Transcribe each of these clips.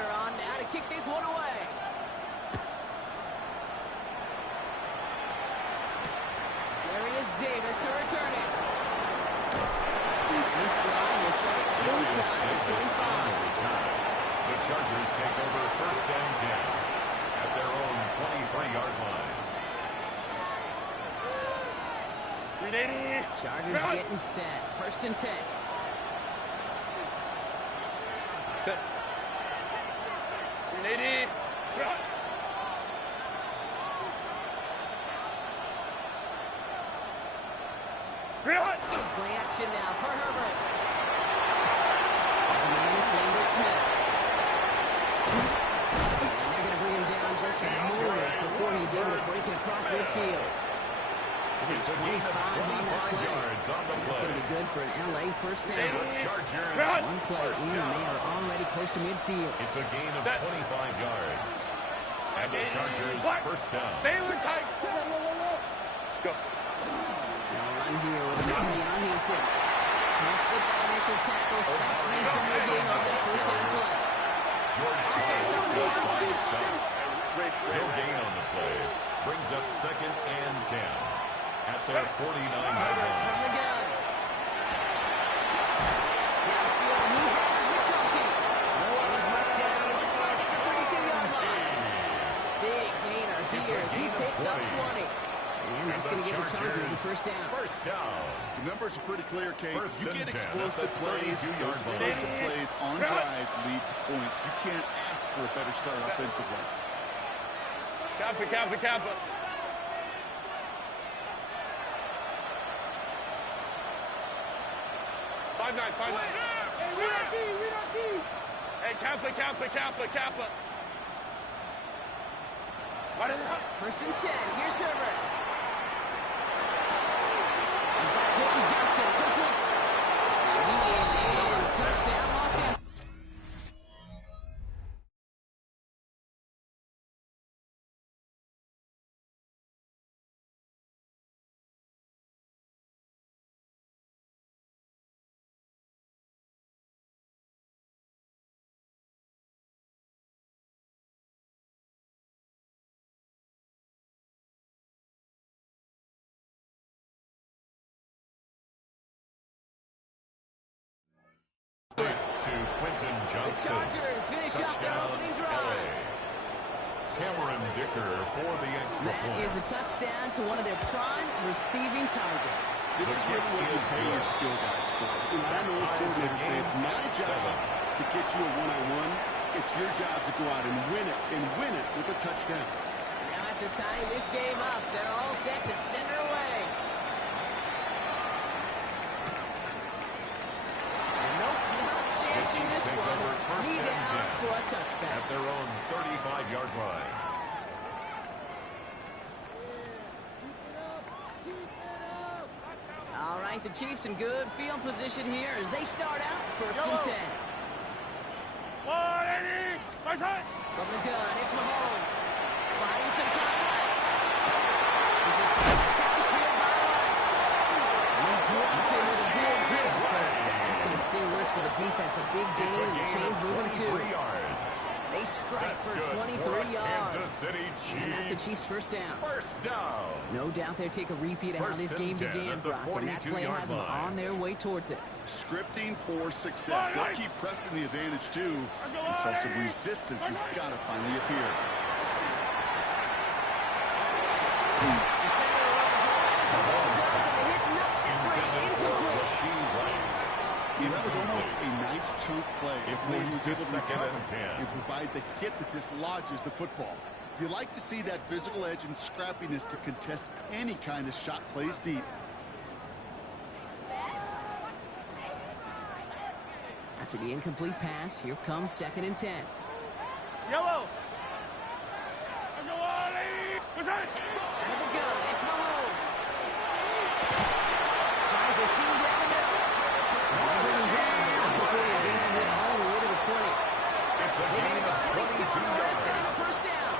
pressure on now to kick this one away. Darius Davis to return it. This drive will start inside the 25. The Chargers take over 1st and 10 at their own 23-yard line. Chargers getting set. 1st and 10. Set. Ready. Play action now for Herbert. As a man, it's Lambert Smith. And they're going to bring him down just a moment before he's able to break it across midfield. It's a gain of 25 yards on the play. That's going to be good for an LA 1st down. Chargers. One play in, and they are already close to midfield. It's a gain of 25 yards. And the Chargers 1st down. Baylor tight. Let's go. Now run here with a penalty on Hampton. Can't slip that initial tackle. Stops me from their game on that 1st down play. George Kittle outside the stop. No gain on the play. Brings up 2nd and 10 at their 49-yard line. From the gun. Downfield, and he has McConkey. And he's marked down, looks like at the 32-yard line. Big gainer here as he picks up 20. And that's going to give the Chargers a 1st down. 1st down. The numbers are pretty clear, Kate. You get 10 explosive plays. Those explosive plays on drives lead to points. You can't ask for a better start offensively. Kappa. 5-9. Hey, Kappa. 1st and 10. Here's Herbert. He's got Quentin Johnson complete. He is in. Touchdown, Los Angeles. To Quentin Johnson. Chargers finish up their opening drive. Cameron Dicker for the extra That point. is a touchdown to one of their prime receiving targets. This is really what you pay your skill guys for. I know coordinators say it's my job to get you a one-on-one. It's your job to go out and win it with a touchdown. Now after tying this game up, they're all set to send her away. And nope, not chancing this one. Knee down for a touchback. At their own 35-yard line. All right, the Chiefs in good field position here as they start out 1st and 10. From the gun, it's Mahomes. Buying some time left. He's just downfield by Rice. And they drop him with a big hit. It's going to stay worse for the defense. A big gain, and the chain's moving too. They strike for 23 yards. Kansas City Chiefs. And that's a Chiefs 1st down. 1st down. No doubt they'll take a repeat of how this game began, Brock, and that play has them on their way towards it. Scripting for success. They'll keep pressing the advantage, too, until some resistance has got to finally appear. That was almost a nice chunk play. It when he was moves to able to 2nd recover and 10. and provide the hit that dislodges the football. You like to see that physical edge and scrappiness to contest any kind of shot plays deep. After the incomplete pass, here comes 2nd and 10. Yellow. Out of the gun, it's Mahomes. Finds a seam down the middle. They bring him down now before he advances it all the way to the 20. They manage 22 on the red and a 1st down.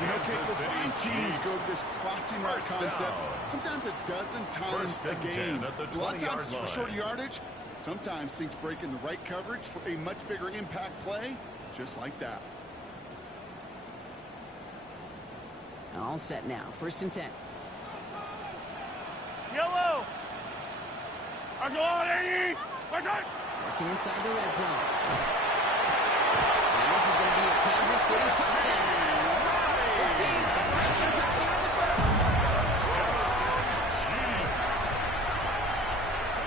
You know, Kate, the fine teams go to this crossing route concept sometimes a dozen times a game. A lot of times it's for shorter yardage. Sometimes things break in the right coverage for a much bigger impact play. just like that. All set now. 1st and 10. Yellow. Working inside the red zone. And this is going to be a Kansas City touchdown. The Chiefs are right on top here in the first.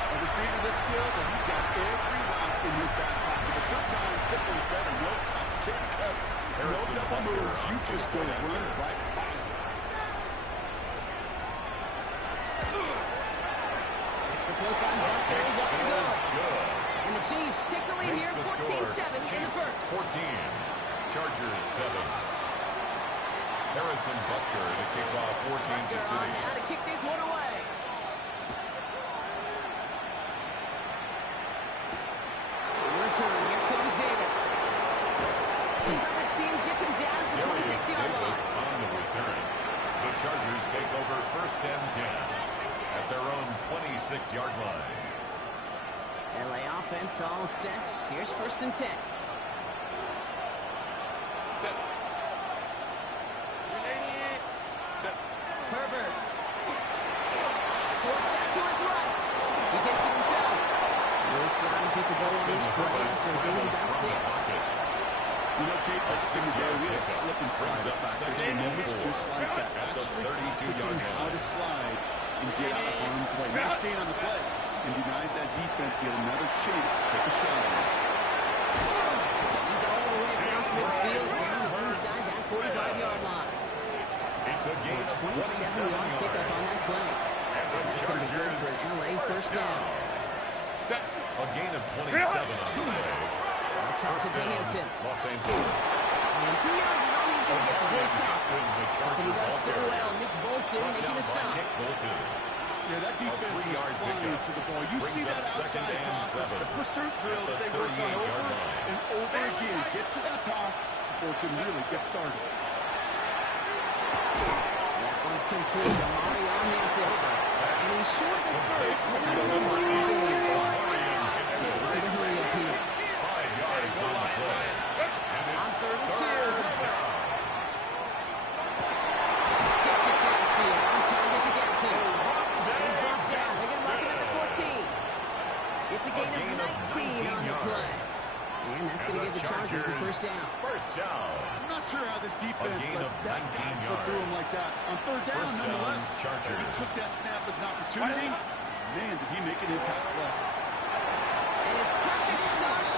A receiver this skilled, and he's got every route in his back pocket. But sometimes simple is better. No complicated cuts, no double moves. You just go run right by him. Extra point by Bucker is up and good. And the Chiefs stick the lead here, 14-7 in the first. 14. Chargers 7. Harrison Butker to kick off for Kansas Butker on City. now to kick this one away. Return, here comes Davis. Herbert's team gets him down at the 26-yard Davis line. on the return. The Chargers take over 1st and 10 at their own 26-yard line. LA offense all set. Here's 1st and 10. Herbert. Forced back to his right. He takes it himself. Will Slime gets a goal on this play after a gain of about 6. You know, Kate, I think today we had a slip and slide at practice for moments just like that. Actually practicing how to slide and get out of harm's way. Nice gain on the play and denied that defense yet another chance to take a shot on it. He's all the way across midfield down inside that 45-yard line. It's a So gain a of 27-yard pickup on that play. That's going to be good for an LA first down. A gain of 27 on the play. That's toss it to Down, Hampton. Los Angeles. And 2 yards is all he's going to get before he's gone. The Something he does so Chargers well. Nick Bolton brought making down a by stop. Nick Bolton. Yeah, that defense was 3-yard flying pickup. to the ball. You Brings see up that outside 2nd and toss. This is 7 the pursuit drill at that the they work on 38-yard over line. and over again. Get to that toss before it can really get started. That one's complete to Mario Hampton. And he's short of the first. And a long gain. Goes to the hurry up here. 5 yards on the play. And On it's 3rd and 2. 3rd. Kicks it downfield. On target to Gadsden. And he's brought down. They're going to mark him at the 14. It's a gain of 19 on the play. And that's going to give the Chargers the first down. First down. I'm not sure how this defense gain let of that 19 guy slip through him like that. On 3rd down, First down, nonetheless. Chargers. He took that snap as an opportunity. Man, did he make an impact play. And his perfect start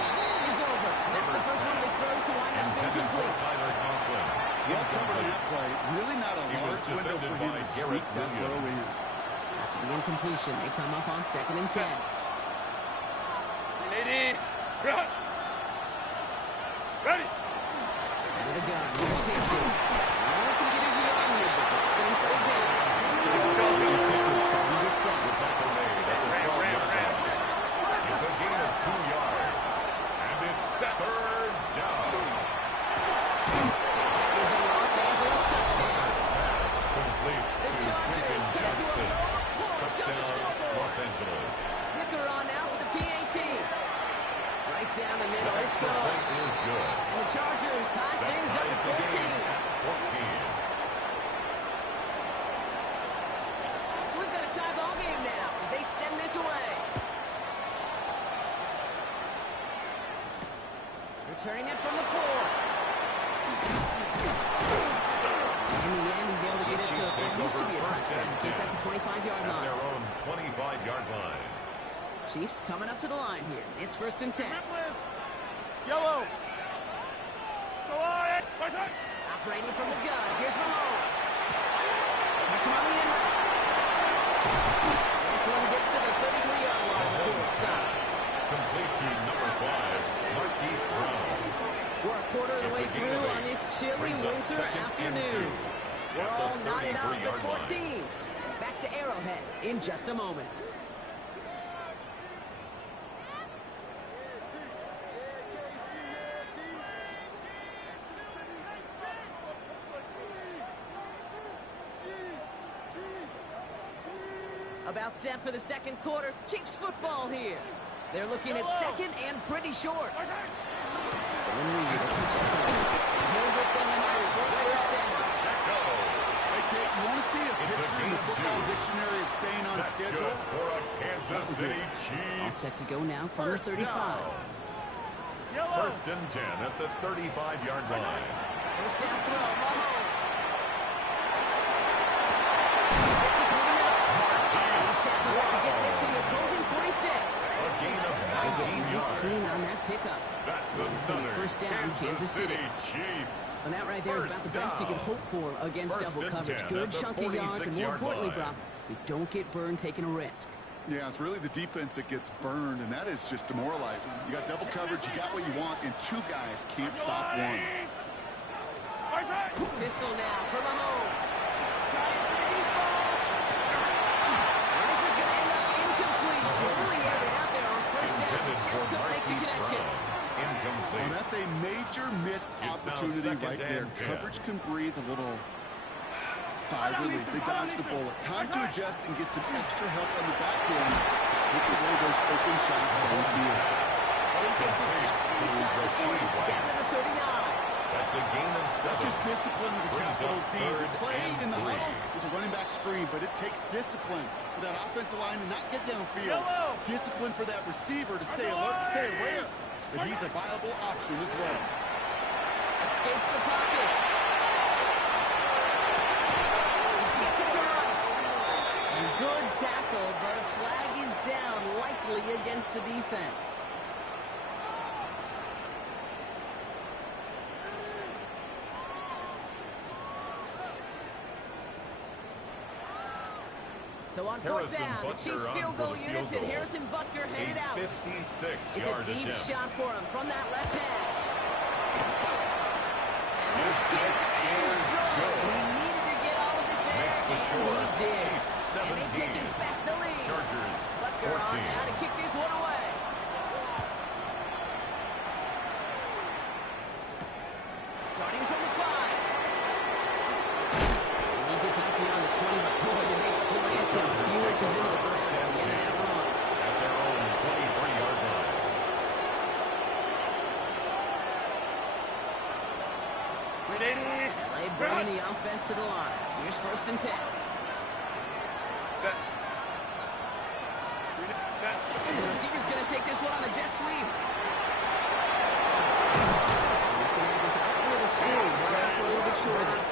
is over. That's the first one of his throws to wind up Intended for incomplete. Tyler Conklin. Well covered on that play. Really not a He was large window defended for him by to sneak Garrett that throw in. Williams. After the incompletion, they come up on 2nd and 10. Ready. Out of the gun, here's Hampton. All he can get is a yard here, but it's going to 3rd down. Trying to get set. The tackle made at the 12-yard line. It's a gain of 2 yards. And it's 3rd down. That is a Los Angeles touchdown. Pass complete The to Chargers Quentin get it to Johnston. a pull on the Touchdown, scoreboard. Los Angeles. Dicker on out with the PAT. Right down the middle, The it's extra good. point is good. And the Chargers tie That things up ties at the 14. game at 14. So we've got a tie ball game now as they send this away. Returning it from the 4. In the end, he's able to get it to what used to be a touchdown. It's at the 25-yard At line. their own 25-yard line. Chiefs coming up to the line here. It's 1st and 10. Yellow. Go on. Operating from the gun. Here's Mahomes. That's him on the end. This one gets to the 33-yard line before it stops. Complete to number 5, Marquise Brown. We're a quarter of the It's way a gain through of on 8. this chilly Brings up winter 2nd and afternoon. 2 We're at the all knotted up at 33-yard line. 14. Back to Arrowhead in just a moment. About set for the 2nd quarter. Chiefs football here. They're looking at 2nd and pretty short. So in Reed at the is in. All set to go now from the 35. Yellow. First and 10 at the 35-yard line. First down throw, Mahomes. Gets it coming up. He's tackled up to get this to the opposing 46. A gain of 19 yards. 19 on that pickup. That's It's going to be another first down, Kansas City. Chiefs. And that right there is about the best you can hope for against First double and coverage. 10 Good at the chunky yards, and more 46-yard importantly, line. Brock, you don't get burned taking a risk. Yeah, it's really the defense that gets burned, and that is just demoralizing. You got double coverage, you got what you want, and two guys can't stop one. Pistol now for Mahomes. Trying for the deep ball. And this is going to end up incomplete. Really aired it out there on first down. Intended Just for couldn't make the Marquise connection. Brown. Incomplete. Well, that's a major missed It's now opportunity second right there. and 10. Coverage can breathe a little sigh of relief. They dodged the bullet. Time to adjust and get some extra help on the back end to take away those open shots downfield. And he takes it just inside the 40, down to the 39. That's a gain of 7. Just discipline with the Brings capital up D. third The play and in the 3. huddle is a running back screen, but it takes discipline for that offensive line to not get downfield. Yellow. Discipline for that receiver to stay alert, stay aware. But he's a viable option as well. Escapes the pocket. Gets it to Rice. And good tackle, but a flag is down, likely against the defense. So on fourth Harrison down, the Butker Chiefs on field for goal the units, field and goal. Harrison Butker headed A out. 56-yard It's a deep attempt. shot for him from that left edge. And this kick is good. He needed to get all of it there, Makes the and score. he did. Chiefs And they've 17. taken back the lead. Chargers Butker on 14. now to kick this one away. Starting from the 5. And he gets out beyond the 20, but boy, did they plant him a few inches into the first round. He ended that wrong. At their own 23-yard line. LA bringing the offense to the line. Here's first and 10. And the receiver's going to take this one on the jet sweep. And he's going to have this out near the 40, just a little bit short of it.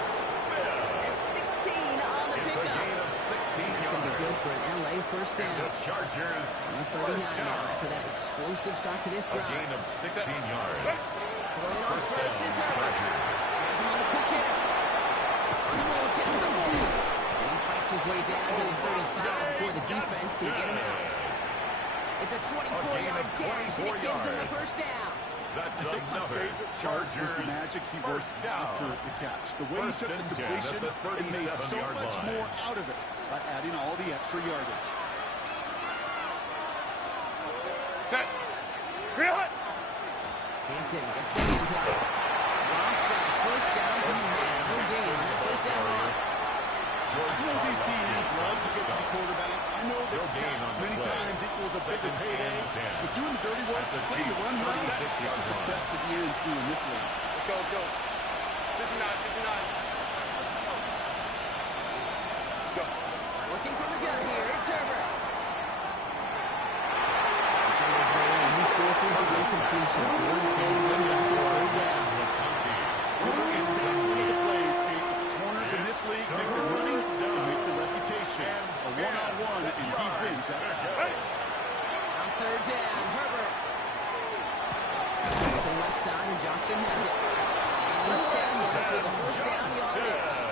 That's 16 on the It's a pickup. gain of 16 That's going to be good for yards. an LA first And down. the Chargers On the 39 first now down. after that explosive start to this A drive. gain of 16 yards. Going on First first down, is Herbert. Chargers. Has him on the quick hit. On the move, gets the 40. And he fights his way down to the 35 before the defense can get him out. It's a 24-yard catch, and it gives them the first down. That's I think my another favorite part was Chargers the magic he worked first down. after the catch. The way First he took the and 10 completion at the and made so 37-yard much line. more out of it by adding all the extra yardage. Set. Reel it. Hampton gets the hands up. Drops that first down. He had no gain on that first down run. George I know these Karlaftis teams love to get to the stop. quarterback. I know that No gain on sacks the many play. times equals a bigger Second payday. and 10. But doing the dirty work, At the playing the Chiefs' run well, 36-yard that's what the line. best of the ends do in this league. Let's go, let's go. 59, 59. Go. Looking from the gun here, it's Herbert. Defenders there, and he forces the incompletion. Good play to about this third down. Those are exactly the plays, Kate, that the corners in this league make the running and make the reputation. A one-on-one, and he wins that battle. On third down, Herbert. To the left side, and Johnston has it. And he's tackled for the first down yardage.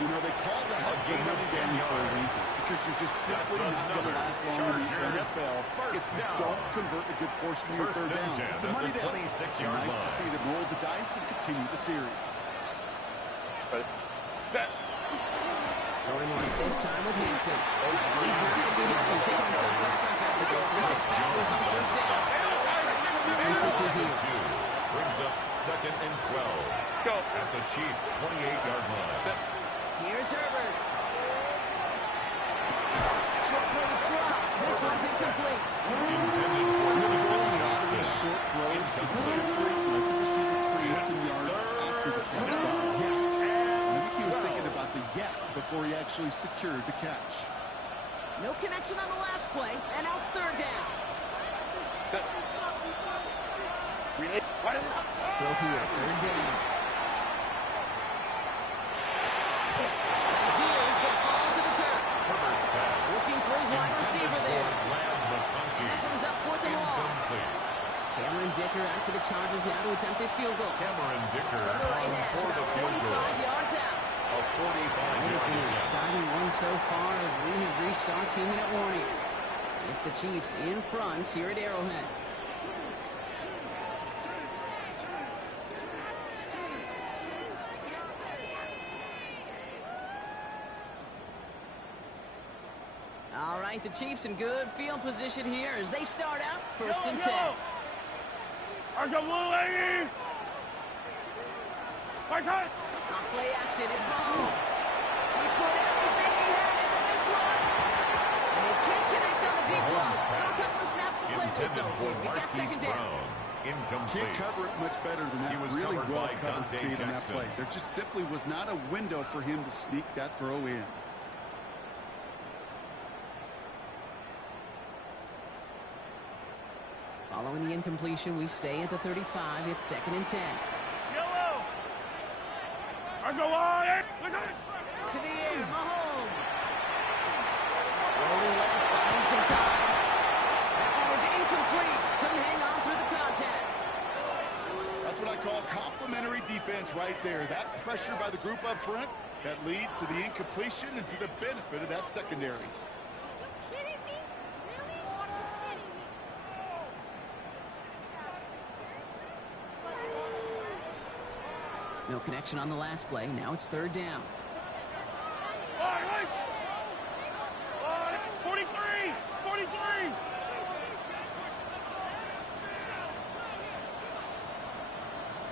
You know, they call that the gain of money 10 game for a yards. reason, because you're just simply That's not going to another last long in the Chargers NFL if first you down. don't convert a good portion of your First third and downs. 10 It's the at money the down. 26-yard Nice to line. see them roll the dice and continue the series. Ready. Set. Going like this time with Hampton. He's not going to be happy picking himself back up after this. Looks like backwards on the first down. Loss of 2 brings up second and 12 Go. at the Chiefs' 28-yard line. Here's Herbert. Short throws drops. This one's incomplete. Intended for Quinton Johnston. Short throws is to simply let the receiver create some yards after the catch. I think he was thinking about the yet before he actually secured the catch. No connection on the last play, and now it's third down. Set. Relay. What is it? Throw here, third down. And here he's going to fall to the turf. Herbert's pass. Looking for his wide receiver there. Lad McConkey. And that brings up fourth and long. Incomplete. Cameron Dicker out for the Chargers now to attempt this field goal. Cameron Dicker On the right on hash, for the about field 45 goal. yards out. A 45-yard It has been an attempt. exciting one so far as we have reached our 2-minute warning. It's the Chiefs in front here at Arrowhead. All right, the Chiefs in good field position here as they start out first and 10. Argo Blue Lady! Fight time! On play action, it's Mahomes. He put everything he had into this one. And he can't connect on the deep ball. Still a couple of snaps to play with, Intended though. for We got Marquise second down. Brown. Incomplete. Can't cover it much better than that. He was Really covered well by covered Dante Cade on that Jackson. play. There just simply was not a window for him to sneak that throw in. Following the incompletion, we stay at the 35. It's second and 10. Yellow! Argo Line! To the air, Mahomes. Rolling left, buying some time. That one was incomplete. Couldn't hang on through the contact. That's what I call complimentary defense right there. That pressure by the group up front, that leads to the incompletion and to the benefit of that secondary. You kidding me? Really? Are you kidding me? No connection on the last play. Now it's third down. Line! 43! 43!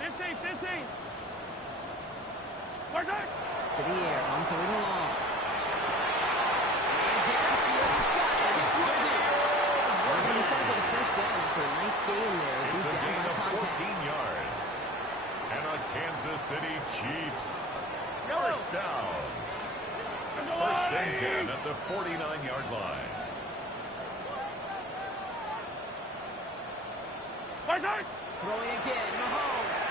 Fifteen! Fight time! To the air on third and long. And downfield, he's got it. It's Worthy. Worthy set up with a first down after a nice gain there as he's It's a down gain by of contact. 14 yards. And a Kansas City Chiefs Yellow. first down. Argo First and Line! 10 at the 49-yard line. Fight time! Throwing again, Mahomes.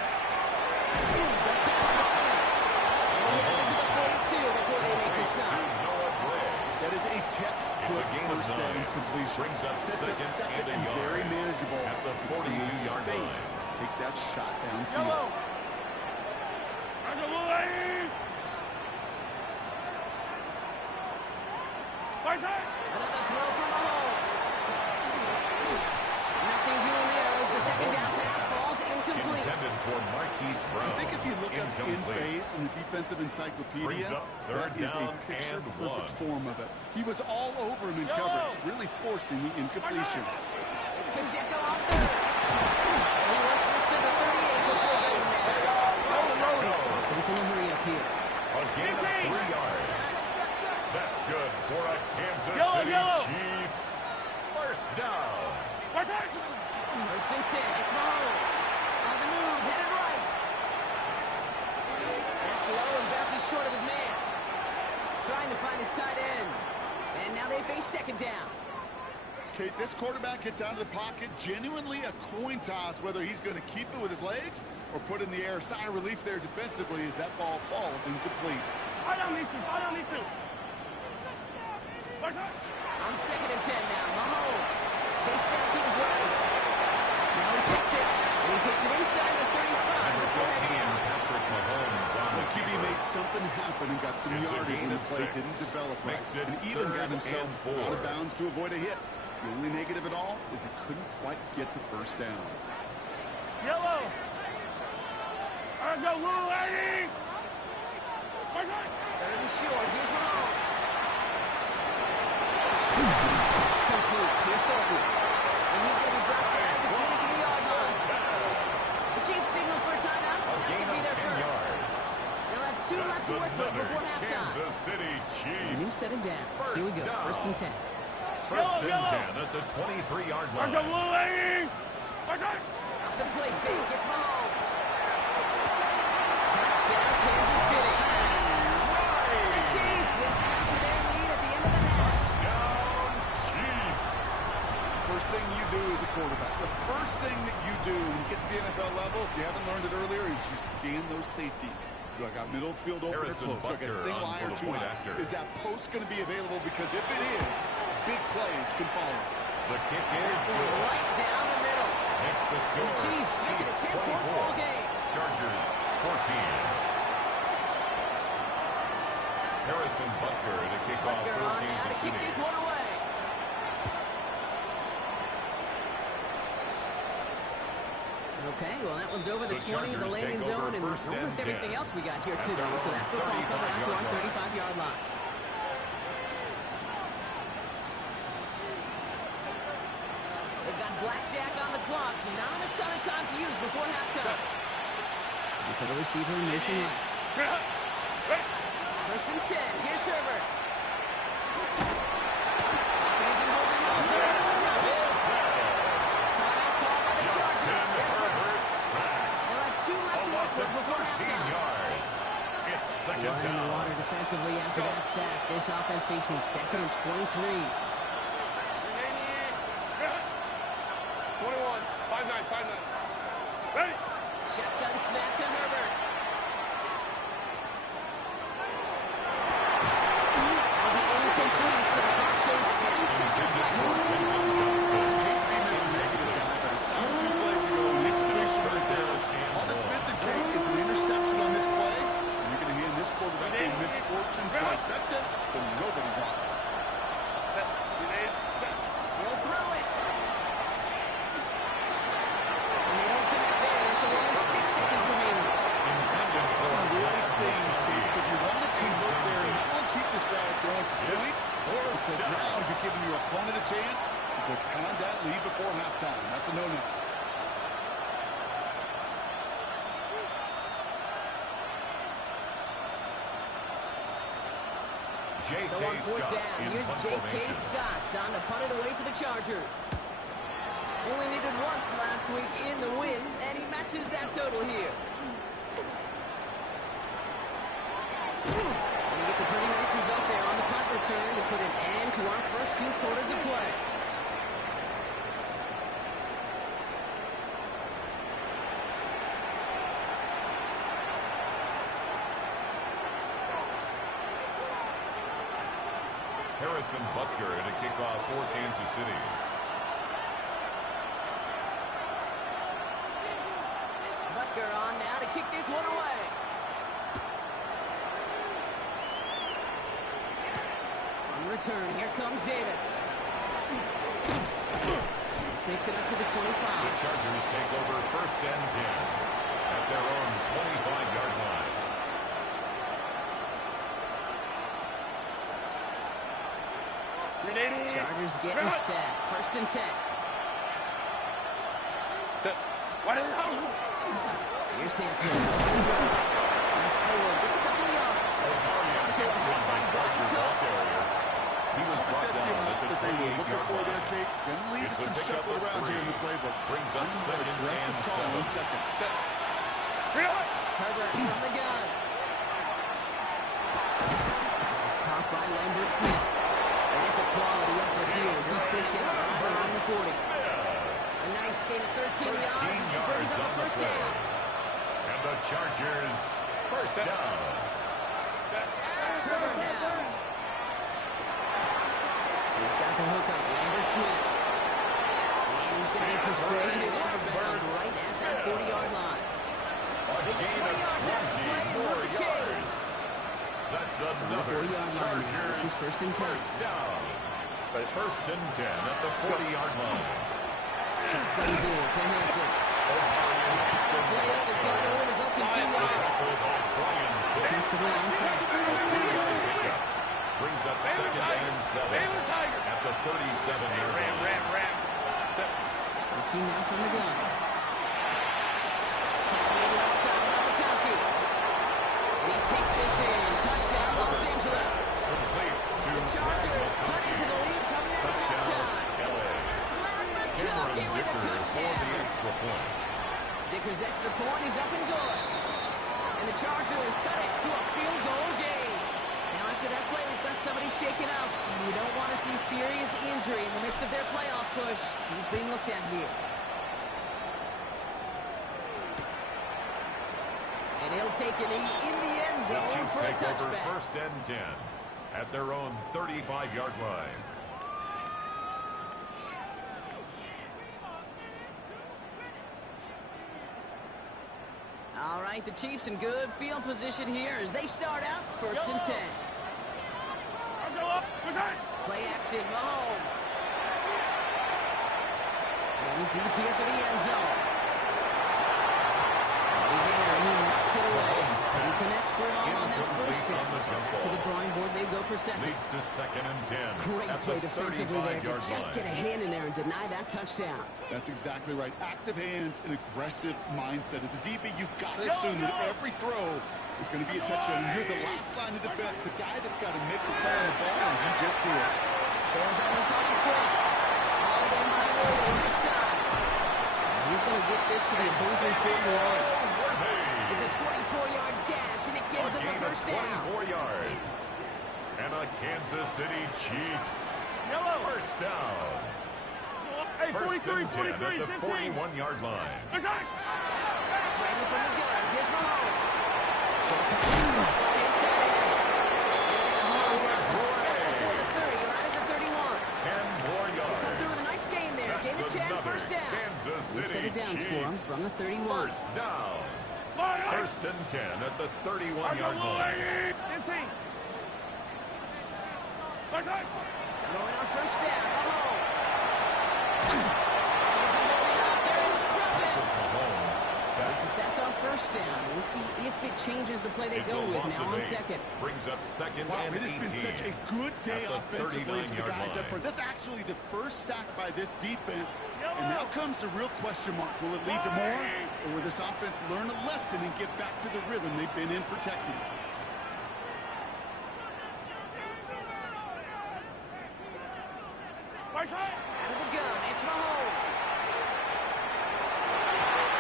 That pass going. And he has it to the 42 before they make the To stop. Noah Gray. That is a It's textbook a gain of first down 9. completion. Brings up Sets up second second and a and yard. very manageable. At the Creates 42-yard space line. to take that shot downfield. Yellow! Argo Line! Fight time! Another throw from Mahomes. Nothing doing there as the second down pass falls incomplete. Intended for Marquise Brown. I think if you look up in Incomplete. phase in the defensive encyclopedia, Brings up third that is a down picture and perfect 1. form of it. He was all over him in Yellow. coverage, really forcing the incompletion. It's Pacheco on third. And he works this to the 38 before going there. Offense in a hurry up here. A gain of 3 yards. That's good for a Kansas City Yellow. Chiefs. First down. Fight time! First and 10. It's Mahomes. On the move, headed right. That's low and bounces short of his man. Trying to find his tight end. And now they face second down. Kate, this quarterback gets out of the pocket, genuinely a coin toss whether he's going to keep it with his legs or put in the air. Sigh of relief there defensively as that ball falls incomplete. Fight on these two! Fight on these two! Fight time! On second and 10 now, Mahomes. Chased down to his right. Now he takes it. And he takes it inside the 35 Number before 14, heading out. Patrick Mahomes on The the QB keeper. made something happen and got some It's a yardage gain when the of play 6. didn't develop right. Makes it And even got third himself and 4. out of bounds to avoid a hit. The only negative at all is he couldn't quite get the first down. Yellow! Argo Lady! Fight time! Third and short. Here's Mahomes. It's complete. Here's Thornton. And he's going to be brought down at the 23-yard line. The Chiefs signal for a timeout. A That's gain going to be of their 10 first. yards. They'll have 2 left That's to work with another before halftime. Kansas City A new Chiefs. set of downs. First Here we go. down. First and 10. First and Yellow. 10 at the 23-yard line. Argo Lady! Fight time! Off the plate fake. It's Mahomes. Touchdown, Kansas City. The Chiefs went back to their lead at the end of the half. Touchdown, as a quarterback, the first thing that you do when you get to the NFL level, if you haven't learned it earlier, is you scan those safeties. Do I got middle field open or close? Do I got a single eye or two eye? Is that post going to be available? Because if it is, big plays can follow. The kick is good. Right down the middle. Makes the score. And the Chiefs make it a 10-point ball game. Chargers 14. Harrison Butker to kick off for on now Kansas to kick City. this one away. Okay, well, that one's over the 20, the landing zone, and almost everything else we got here today. So that football coming out to our 35-yard line. They've got blackjack on the clock. Not a ton of time to use before halftime. Look at the receiver in motion left. First and 10. Here's Herbert. He's holding on. They're into the drop. Timeout call by the Chargers. They'll have 2 left to work with before halftime. It's second Blood in the down. water defensively after that sack. This offense facing 2nd and 23. 21, 5-9, 5-9. Ready? Shotgun snap to Herbert. That'll be incomplete, so the clock shows 10 seconds left. Hates being this negative guy, but I saw him 2 plays ago, and it's crucial right there. All that's missing, Kate, is an interception on this play. And you're going to hand this quarterback a misfortune trifecta that nobody wants. Set. Grenade. Set. We'll throw it. And they don't connect there. There's only 6 seconds remaining. Intended for It really stings, Kate, because you want to convert there and not only keep this drive going for points, because now you're giving your opponent a chance to go pound that lead before halftime. That's a no-no. So on J.K. 4th Scott down, in here's punt J.K. formation. Scott on to punt it away for the Chargers. Only needed once last week in the win, and he matches that total here. And he gets a pretty nice result there on the punt return to put an end to our first 2 quarters of play. Harrison Butker to kick off for Kansas City. Butker on now to kick this one away. On return, here comes Davis. This makes it up to the 25. The Chargers take over 1st and 10 at their own 25-yard line. Grenade. Chargers getting set. 1st and 10. Set. What is it? Here's Hampton. He's forward. Gets a couple of yards. Onto a hit by Brian Cook. He was brought That's the down amount at the that they were looking 28-yard for there, line. Kate. Going to lead to It's a some pickup shuffle of around here in the 3. playbook. Brings up 2nd Aggressive and call 7. on 2nd. Set. Herbert from the gun. This is caught by Lambert Smith. And it's a quality effort here as he's pushed out right around the 40. A nice gain of 13 yards as he brings up a first down. And the Chargers first down. Herbert now. He's got the hook up, Lambert Smith. And he's going to be persuaded out of bounds right at that 40-yard line. A gain of 24 yards. That's another 40-yard line. Chargers This is 1st and 10. first down. 1st and 10 at the 40-yard line. Shotgun deal to Hampton. Play up the gun, only results in 2 yards. Tackle by Brian Cook. Defensively on Franks. A 3-yard pickup. Brings up 2nd and 7 Baylor Tiger. at the 37-yard Ram, line. ram, ram. Set. Looking now from the gun. Catch made left side by McConkey. And he takes this in. Touchdown, Los Angeles. Complete to The Chargers cut into the lead coming into touchdown, halftime. LA. McConkey with a Dickers for the touchdown. extra point. Dickers' extra point is up and good. And the Chargers cut it to a field goal game. Now, if after that play, we've got somebody shaken up. And you don't want to see serious injury in the midst of their playoff push. He's being looked at here. And he'll take a knee in the end The zone Chiefs for a take over touchback. 1st and 10 at their own 35-yard line. All right, the Chiefs in good field position here as they start out 1st and 10. I'll go up. Play action, Mahomes. Going deep here for the end zone. Right there, and he knocks it away. But he connects for him on that first Incomplete on the step. jump ball. To the drawing board, they go for second. Leads to 2nd and 10. Great at play the defensively there to 35-yard just line. get a hand in there and deny that touchdown. That's exactly right. Active hands and aggressive mindset. As a DB, you've got to assume that every throw is going to be a touchdown. And you're the last line of defense, the guy that's got to make the play on the ball, and you just do it. Bails out of the pocket quick. Holiday Meyer to the right side. And he's going to get this to the opposing 40-yard. It's a 24-yard gash, and it gives them the first down. 24 yards. And a Kansas City Chiefs. First down. Hey, First 43, and 10 at 43, the 15. 41-yard line. Outside. Brandon from the gun. Here's Mahomes. Full pass. It's tight end. Step before the 30, right at the 31. 10 more Come yards. through with a nice gain there. That's Gain of 10, another first down. Kansas We've set City it down for him Chiefs. from the 31. First down. Line up. First and 10 at the 31-yard line. 15. Outside. Going on first down. Mahomes. There's a holding out there into the drop in. Mahomes It's a sacks. sack on first down. We'll see if it changes the play they It's go a with loss now of on 8. second. Brings up 2nd Wow, and it has 18. been such a good day At the offensively for the 39-yard guys up line. front. That's actually the first sack by this defense. And now comes the real question mark. Will it lead to more? Or will this offense learn a lesson and get back to the rhythm they've been in protecting? Outside. Out of the gun, it's Mahomes.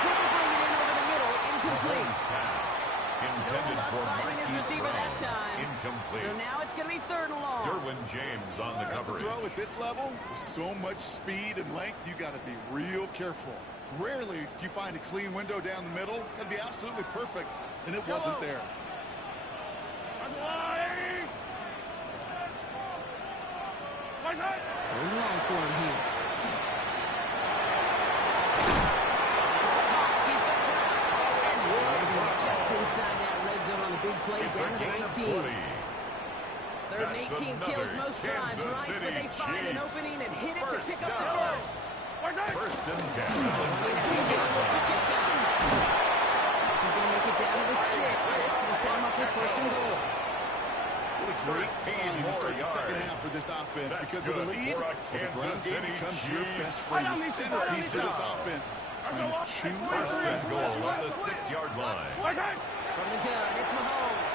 Couldn't bring it in over the middle, incomplete. Mahomes pass. Intended luck for finding his Marquise receiver that Brown. time. Incomplete. So now it's going to be 3rd and long. Derwin James on the That's a coverage. throw at this level. With so much speed and length, you got to be real careful. Rarely do you find a clean window down the middle. That'd be absolutely perfect, and it wasn't there. Outside. Outside. 3rd and long for him here. He's got Brown. Just inside that red zone on the big play, It's down a to the gain of 19. 20. 3rd and That's 18 kills another most drives, Kansas right? But they City find an Chiefs. opening and hit it to First pick up the down. first. Outside. First and 10 at the Running a big one with Pacheco. This is going to make it down to the 6. That's going to set him up with 1st and goal. What a great sign to start the second yards. half for this offense. That's because with a good lead, for a well, the Kansas ground game City becomes your Chiefs. best friend. The First centerpiece for this down. offense. Trying to chew First the and goal on the 6-yard line. Outside. From the gun, it's Mahomes.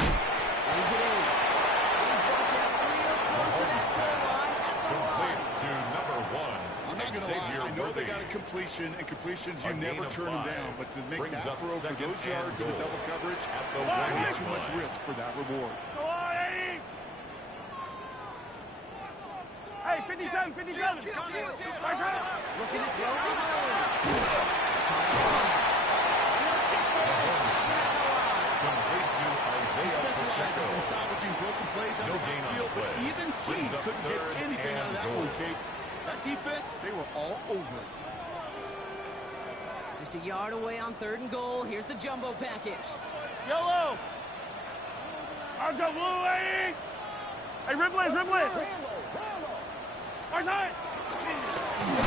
Brings it in. He's brought down real close to that goal line at the Complete line. to number 1. I'm not going to lie. I know they got a completion, and completions, you A gain never of turn them 5. down. But to make Brings that up throw for second those and yards in the goal. double coverage, At the way 1-yard too much line. risk for that reward. Go on, 80. Hey, 57, 57. Outside. Looking to throw Mahomes. He'll get there and snap it out of the line. Complete to He Isaiah specializes in Pacheco. salvaging broken plays out No of the gain on backfield, the but play. even he Brings up couldn't get 3rd anything out of and that goal. one, Kate. That defense, they were all over it. Just a yard away on 3rd and goal. Here's the jumbo package. Yellow. Let's go, blue, 80. Hey, Ripley. Outside. And we're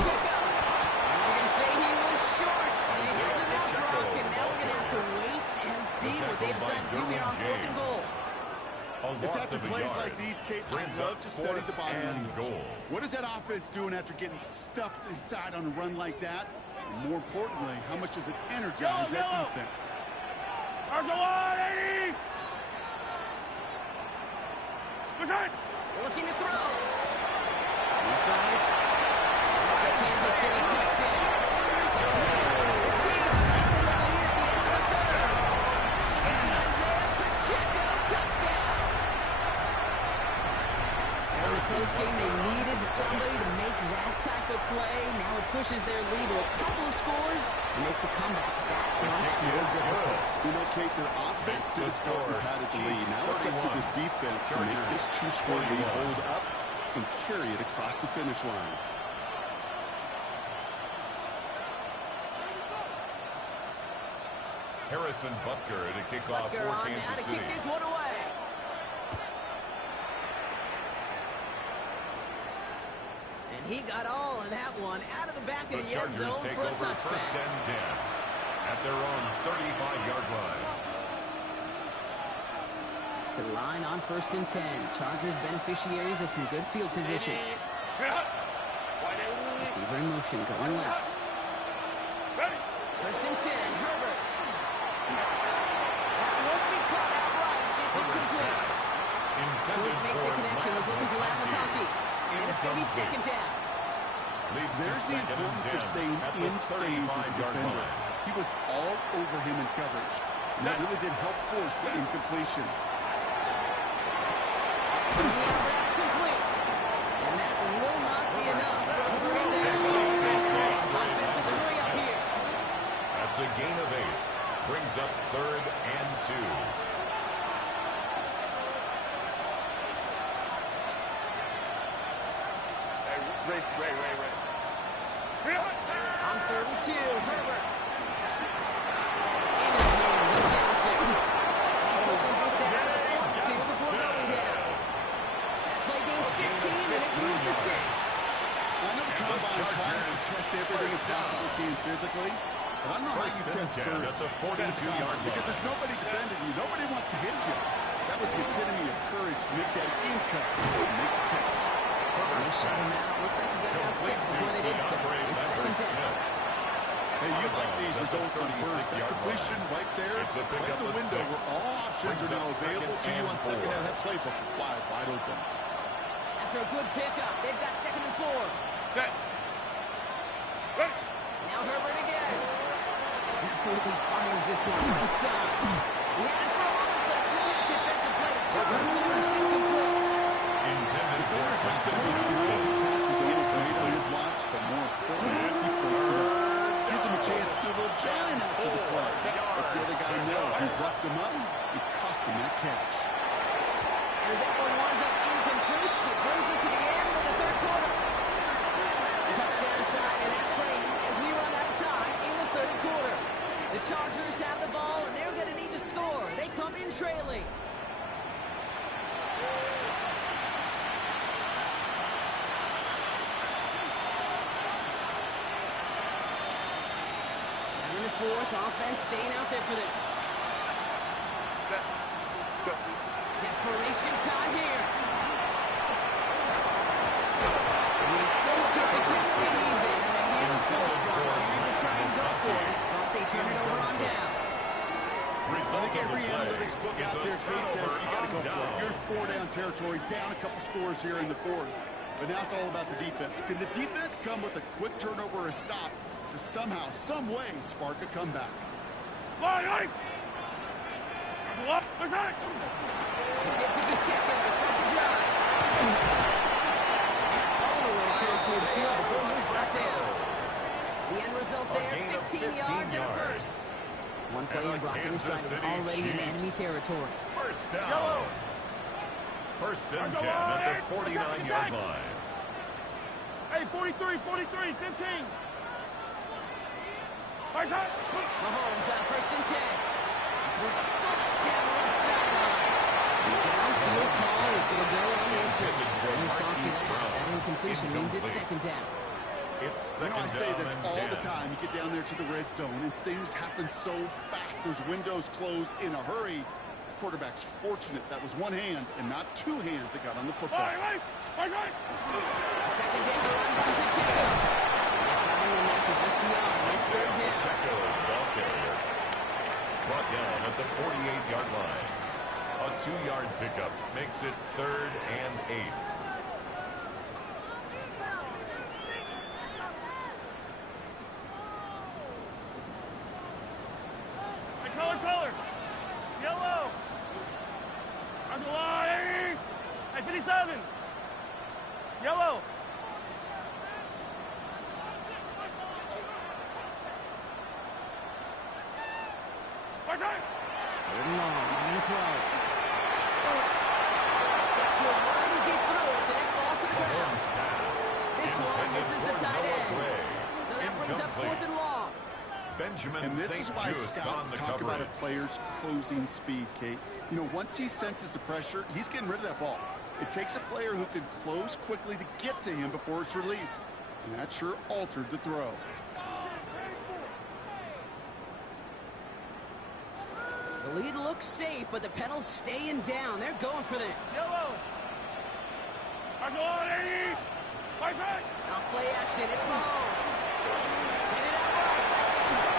going to say he was short. They held him out, Brock, and now we're going to have to wait and see what they decide to do here on 4th and goal. A It's loss after of a plays yard. like these, Kate, I Brings love up to study 4th the body and language. goal. What is that offense doing after getting stuffed inside on a run like that? And more importantly, how much does it energize that Yellow. defense? Let's go on, 80. Outside. Looking to throw. He starts. That's a Kansas City touchdown. The Chiefs make them a lead at the end of the 3rd. It's an Isaiah Pacheco touchdown. pushes their lead to a couple of scores and makes a comeback that much more difficult. You know, Kate, their offense did its part and padded the lead. Now it's up to this defense to make this two-score lead hold up and carry it across the finish line. Harrison Butker to kick off Butker for on now Kansas to City. kick this one away. And he got all of that one out of the back of the end Chargers zone take for a over touchback. first and 10 at their own 35-yard line. To the line on first and 10. Chargers beneficiaries of some good field position. Receiver in motion going left. First and 10. Herbert. That won't be caught outright. It's incomplete. Couldn't make the connection. Was looking for Ladd McConkey. And it's going to be second down. There's the importance of staying in phase as a defender. He was all over him in coverage. And that really did help force the incompletion. Complete. And that will not be enough for a first down. Offense in the hurry up here. That's a gain of 8. Brings up third and 2. Ray. On third and 2, Herbert. Into the hands of Johnson. He pushes this down to 2 before going down. That play gains 15, and it moves the sticks. I know the combine tries to test everything it possibly can physically, but I don't know how you test courage at the 42-yard line. because there's nobody defending you. Nobody wants to hit you. That was the epitome of courage to make that in cut and make the catch. They shut him out. Looks like he got about 6 before they did so. It's second down. Hey, you like these results on first. That completion right there, right in the window where all options are now available to you on second down. That playbook wide open. After a good pickup, they've got second and 4. Set. Ready. Now Herbert again. Absolutely fires this one inside. He had it for a moment, but a brilliant defensive play to Charlie Lewis incomplete. Intended for Quentin His Johnston. catch was almost made on his watch, but more importantly, he breaks it up. Gives him a chance to do a little giant out to the play. That's the other guy, Miller, who roughed him up. He cost him that catch. And as that one winds up incomplete, it brings us to the end of the third quarter. Touchdown aside, and that frame as we run out of time in the third quarter. The Chargers have the ball, and they're going to need to score. They come in trailing. Down in the fourth, offense staying out there for this. Set. Go. Desperation time here. And they don't get the catch they need there. And that was close, Brock. They had to try and go for it, but they turn it over on downs. I think every analytics book out there, Kate, says you got to go for it. You're in 4-down territory, down a couple scores here in the fourth. But now it's all about the defense. Can the defense come with a quick turnover or a stop to somehow, some way, spark a comeback? Line. There's a lot. There's that. Gets it to Tippett to start the drive. All the way across midfield before he was brought down. The end result there, 15 yards and a first. One play in blocking his drive is already in enemy territory. First down. Yellow. First and 10 at the 49-yard line. Hey, 43, 15. Right side. Mahomes on first and 10. Throws a bullet down the left sideline. The downfield call is going to go unanswered. No Sox is out. That incompletion means it's second down. It's You know, I second say down this and all 10. the time. You get down there to the red zone, and things happen so fast. Those windows close in a hurry. The quarterback's fortunate that was one hand and not two hands that got on the football. Right side. Second down, run back to Chico. They're finding him after STR. It's third down. Pacheco, ball carrier. Brought down at the 48-yard line. A 2-yard pickup makes it third and 8. Color. Yellow. There's a lot. Hey, 57. Yellow. Third and long. Not going to throw. Got to it right as he threw it, and it falls to the ground. This one misses the tight end. So that brings up fourth and long. Benjamin And this is St. why Just on scouts the talk about coverage. a player's closing speed, Kate. You know, once he senses the pressure, he's getting rid of that ball. It takes a player who can close quickly to get to him before it's released. And that sure altered the throw. The lead looks safe, but the pedals staying down. They're going for this. Off play action. It's Mahomes. Hit it out right.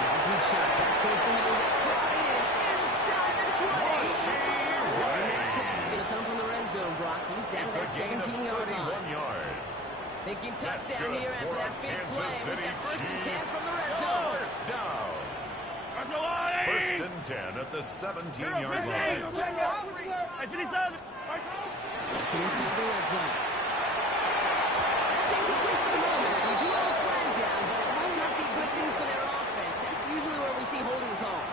A deep shot back towards the middle. Brought in inside the 20. The next snap is going to come from the red zone, Brock. He's down to that 17-yard line. Yards. Thinking That's touchdown good here after for that a big Kansas play. City We've got first and 10 Chiefs. from the red zone. First down. First and 10 at the 17-yard line. Inside the red zone. That's incomplete for the moment. We do have a flag down, but it might not be good news for their offense. That's usually where we see holding calls.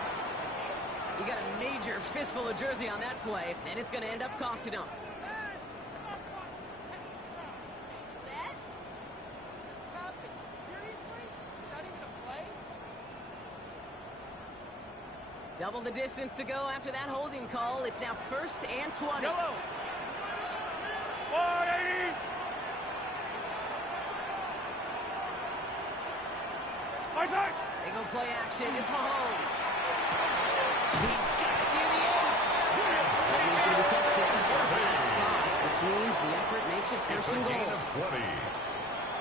You got a major fistful of jersey on that play, and it's going to end up costing them. Double the distance to go after that holding call. It's now first and 20. They go play action. It's Mahomes. He's got it near the edge. And he's going to be touchdown at that spot, which means the effort makes it first It's a and gain goal. of 20.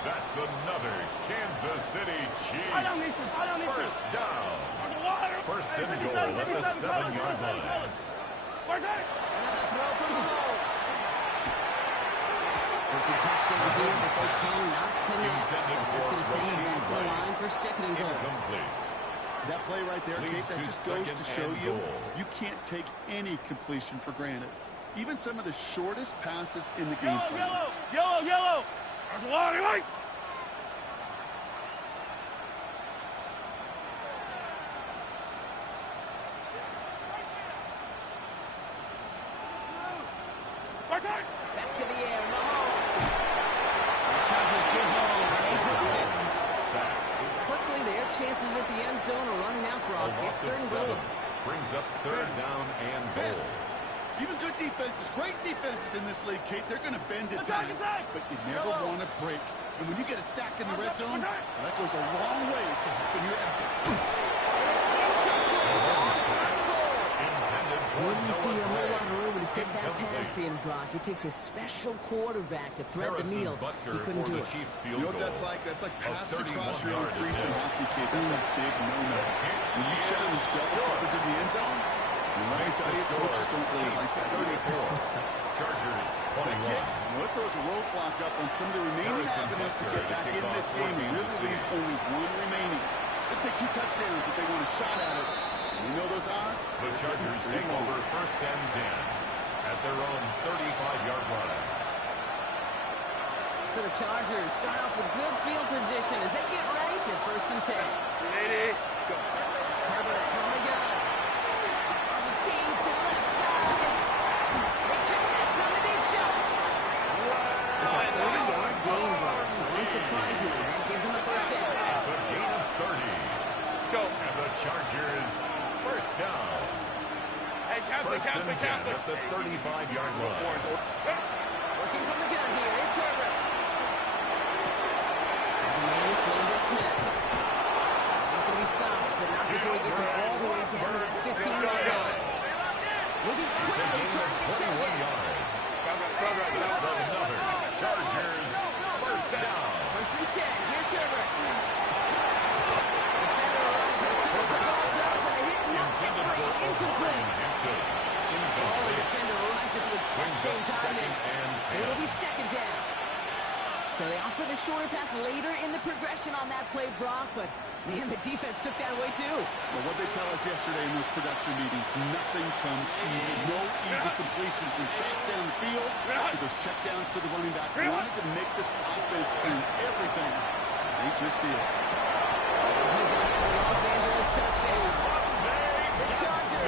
That's another Kansas City Chiefs. First down. First and goal at the 7-yard line. Another throw from Mahomes. Looking touchdown here, but they cannot connect. So that's going to send them back to the line for second and goal. Incomplete. That play right there, Kate, Leads that to just goes to second show and you, goal. you can't take any completion for granted. Even some of the shortest passes in the game plan. Back to the air, Mahomes. The Chargers get home, and they drop it. Sack. Quickly, their chances at the end zone are running out, A Brock. It's loss of third and 7 goal. brings up third down and goal. Even good defenses, great defenses in this league, Kate, they're going to bend at times, but you never want to break. And when you get a sack in the red zone, well, that goes a long ways to helping your efforts. And it's incomplete. Intended for Didn't see a whole Noah lot of room to fit that Incomplete. pass in, Brock. It takes a special quarterback to thread the Harrison needle. Butker He couldn't for do the it. Chiefs You field know what goal. that's like? That's like passing 31 across your own yard crease in attempt. hockey, Kate. That's a big no-no. When you challenge double coverage in the end zone, and let me tell you, coaches don't really like that. 34. Chargers That 21. kick, well, it throws a roadblock up on some of the remaining Harrison avenues to Butker get to back kick in off this for game. It Kansas really City. leaves only one remaining. It's going to take 2 touchdowns if they want a shot at it. And you know those odds? The Chargers take over first and 10 at their own 35-yard line. So the Chargers start off with good field position as they get ready for first and 10. Herbert from the gun. From deep to the left side. They connect on the deep shot. It's a 30-yard gain, Brock. So unsurprisingly, that gives them a first down. It's a gain of 30. And the Chargers first down. First and 10 at the 35-yard line. Working from the gun here, it's Herbert. As a man, it's Lambert Smith. He's going to be stopped, but not before he gets him all the way down to that 15-yard line. Moving quickly, trying to get set 21 again. yards. That's another Chargers first down. First and 10, here's Herbert. Defender arrives and levels the ball does, and a hit knocks it free, incomplete. Oh, the defender arrives at the exact same time there. So it'll be second down. So they opt for the shorter pass later in the progression on that play, Brock, but man, the defense took that away too. Well, what they tell us yesterday in those production meetings, nothing comes easy. No easy completions from shots down the field to those checkdowns to the running back. They wanted to make this offense earn everything. They just did. He's going to have a Los Angeles touchdown. The Chargers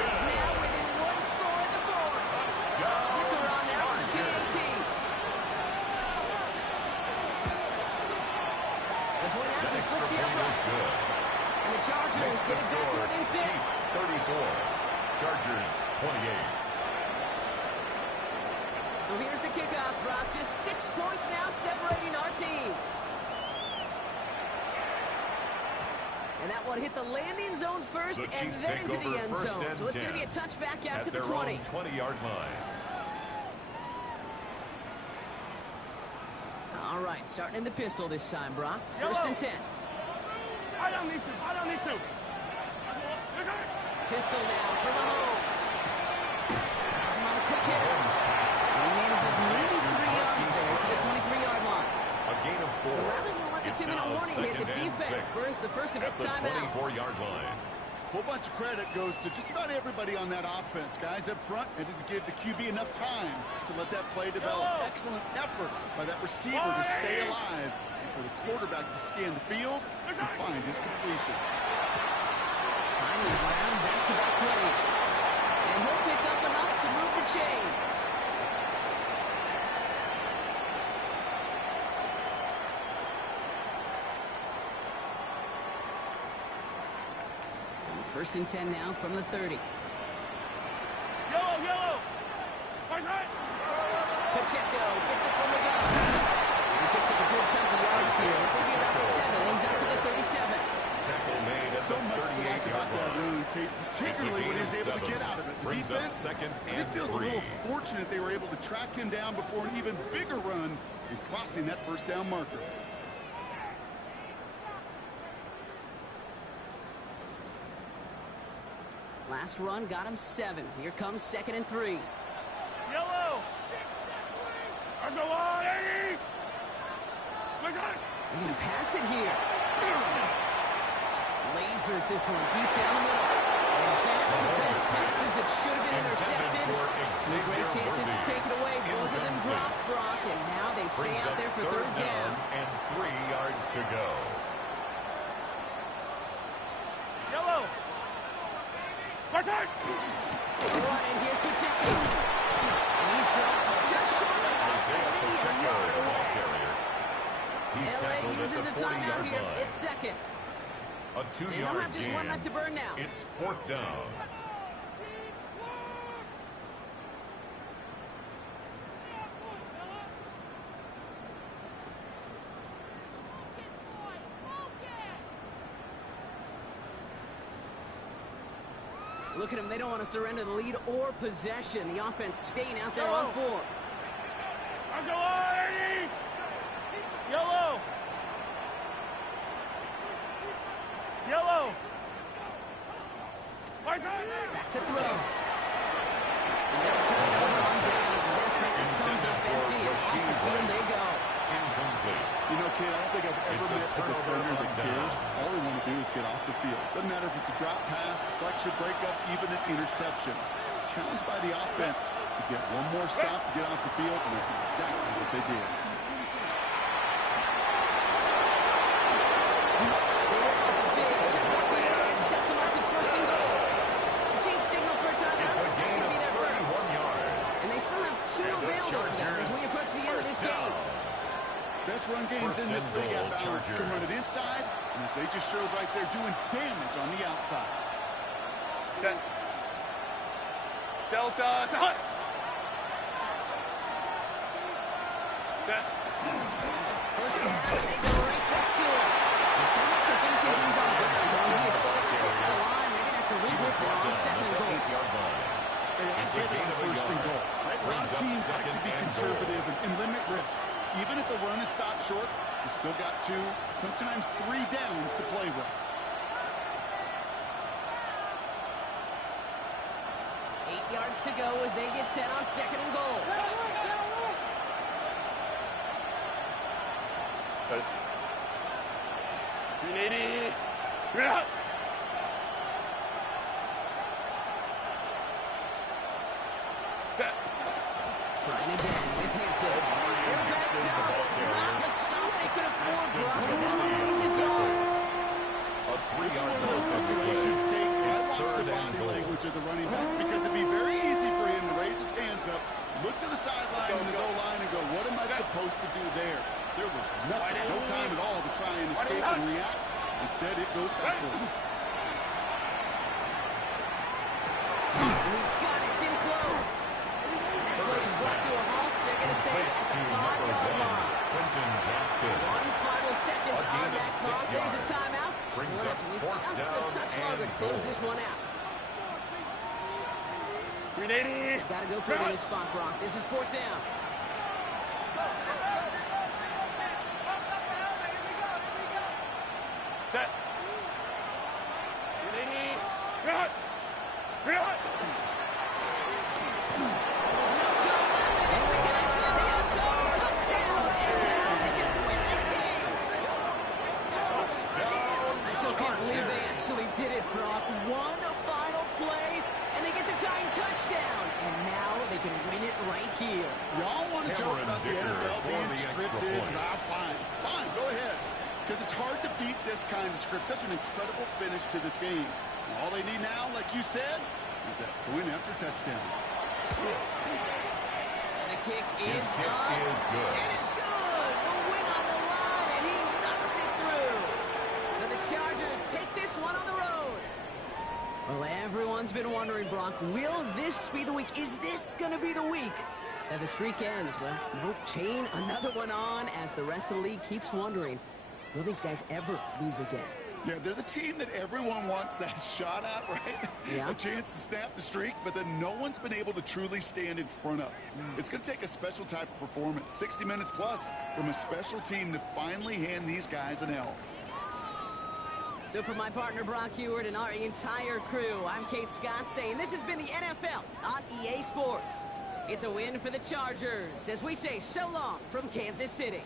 first The and Chiefs then take into the over end first zone. and So it's going to 10 be a touchback out at to the their 20. own 20-yard line. All right, starting in the pistol this time, Brock. First and 10. I don't need to. Pistol now for Mahomes. Has him on a quick hitter. He manages maybe 3 yards there to the 23-yard line. A gain of 4. So rather than like a It's 2-minute now warning hit, the 2nd and defense 6 burns the first of at its the timeouts. 24-yard line. Whole bunch of credit goes to just about everybody on that offense. Guys up front needed to give the QB enough time to let that play develop. Excellent effort by that receiver to stay alive and for the quarterback to scan the field and find his completion. Finding ground, back-to-back plays. And he'll pick up enough to move the chains. So first and 10 now from the 30. Yellow. Right. Pacheco gets it from the gun. He picks up a good chunk of yards here. Looks to be about 7. He's out to the 37. Tackle made at So the much to like 38-yard about that line. run, Kate, particularly when he was able to 7. get out of it. The Brings up defense, second it and feels a 3. little fortunate they were able to track him down before an even bigger run and crossing that first down marker. Last run got him 7. Here comes 2nd and 3. Yellow. On the line, 80. He can pass it here. Lasers this one deep down the middle. And back-to-back passes that should have been intercepted. Some great chances to take it away. Both of them dropped, Brock, and now they stay Brings out up there for third down. and 3 yards to go. Yellow. Right. Run, and here's Pacheco. And he's dropped just short of Isaiah maybe a Pacheco, yard the ball away. carrier. He's LA tackled at uses the a timeout 40-yard here. line. It's second. A And they'll 2-yard have just gain. one left to burn now. It's 4th down. Look at them. They don't want to surrender the lead or possession. The offense staying out there on 4. On the line, 80. Yellow. Right. Back to throw. And they'll turn it over on Davis. That pass comes up empty, and off the field they go. Incomplete. You know, Kate, I don't think I've ever It's a met a turnover defender on that down. cares. All they want to do is get off the field. Doesn't matter if it's a drop pass, deflection, breakup, even an interception. Challenged by the offense to get one more stop to get off the field, and that's exactly what they did. They let off a big chip off the end. Sets them up with first and goal. The Chiefs signal for a timeout. It's a That's gain going to of be their first. 31 yards. And they still have 2 And the available for them as we Chargers approach the end of this first game. down. Best run games in this First and league at goal, balance can Chargers. run it inside, and as they just showed right there, doing damage on the outside. Delta. First down, and they go right back to it. And so much for finishing things on the ground. Well, he is stopped at the line. They're going to have to regroup now on 2nd and goal. 8-yard line. Hey, I It's a get it gain on of a first and yard. goal. Right? A lot Brings of up teams like to second be and conservative and limit risk. Even if a run is stopped short, you still got 2, sometimes 3 downs to play with. 8 yards to go as they get set on 2nd and goal. Trying again with Hampton. They're back to not the stop they could afford, Brock, as this one loses yards. A 3-yard One of those loss on the play. situations, Kate, where I It's watch the 3rd and body goal. language of the running back because it'd be very easy for him to raise his hands up, look to the sideline in his O-line and go, what am I supposed to do there? There was nothing, no time at all to try and escape and react. Instead, it goes backwards. And he's got it. It's in close. And that play is brought to a halt. So they're going to say at the 5-yard line. Quentin Johnston. One final seconds A gain on of that 6 clock. There's a yards. timeout. Brings We'll up have to wait fourth just a down touch and longer to close goal. this one out. 380. Got to go for it in this spot, Brock. This is fourth down. Set. 380. Run. Run. No time left. And the connection in the end zone. Touchdown. And now they can win this game. I still can't believe they actually did it, Brock. One final play, and they get the tying touchdown. And now they can win it right here. Y'all want to joke Cameron about the Dicker NFL for being the extra scripted? point. Fine. Fine, go ahead. Because it's hard to beat this kind of script. Such an incredible finish to this game. And all they need now, like you said, is that point after touchdown. And the kick His is kick up. is good. And it's good. The wing on the line, and he knocks it through. So the Chargers take this one on the road. Well, everyone's been wondering, Brock, will this be the week? Is this going to be the week that the streak ends? Well, nope, chain another one on as the rest of the league keeps wondering, will these guys ever lose again? Yeah, they're the team that everyone wants that shot at, right? Yeah. A chance to snap the streak, but then no one's been able to truly stand in front of. It's going to take a special type of performance, 60 minutes plus, from a special team to finally hand these guys an L. So for my partner Brock Heward and our entire crew, I'm Kate Scott saying this has been the NFL on EA Sports. It's a win for the Chargers as we say so long from Kansas City.